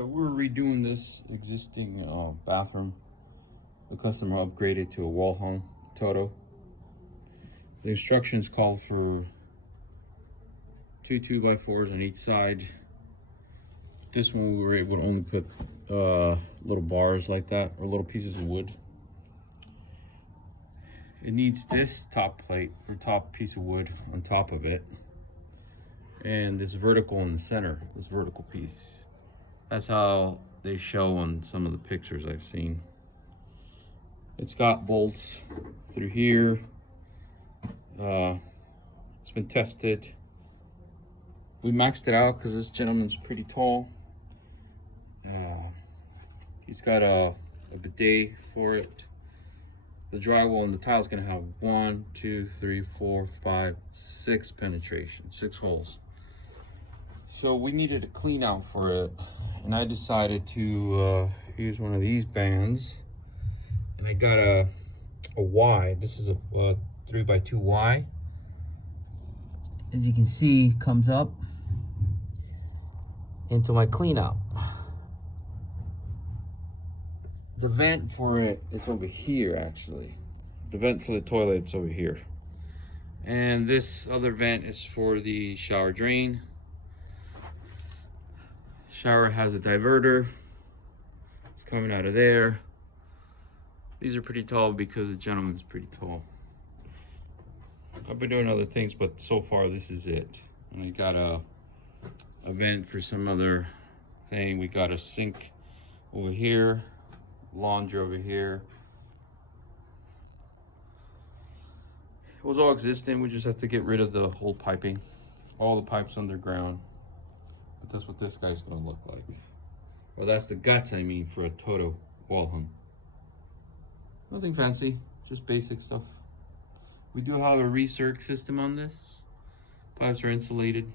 We're redoing this existing bathroom. The customer upgraded to a wall hung Toto. The instructions call for two 2x4s on each side. This one we were able to only put little bars like that, or little pieces of wood. It needs this top plate or top piece of wood on top of it, and this vertical in the center, this vertical piece. That's how they show on some of the pictures I've seen. It's got bolts through here. It's been tested. We maxed it out because this gentleman's pretty tall. He's got a bidet for it. The drywall and the tile is going to have 1, 2, 3, 4, 5, 6 penetrations, 6 holes. So we needed a clean out for it, and I decided to use one of these bands. And I got a Y. This is a 3x2 Y. As you can see, comes up into my clean out. The vent for it is over here, actually. The vent for the toilet is over here. And this other vent is for the shower drain. Shower has a diverter. It's coming out of there. These are pretty tall because the gentleman's pretty tall. I've been doing other things, but so far this is it. And we got a vent for some other thing. We got a sink over here, laundry over here. It was all existing. We just have to get rid of the old piping, all the pipes underground. But that's what this guy's gonna look like. Or that's the guts, I mean, for a Toto wall hung. Nothing fancy, just basic stuff. We do have a recirc system on this. Pipes are insulated.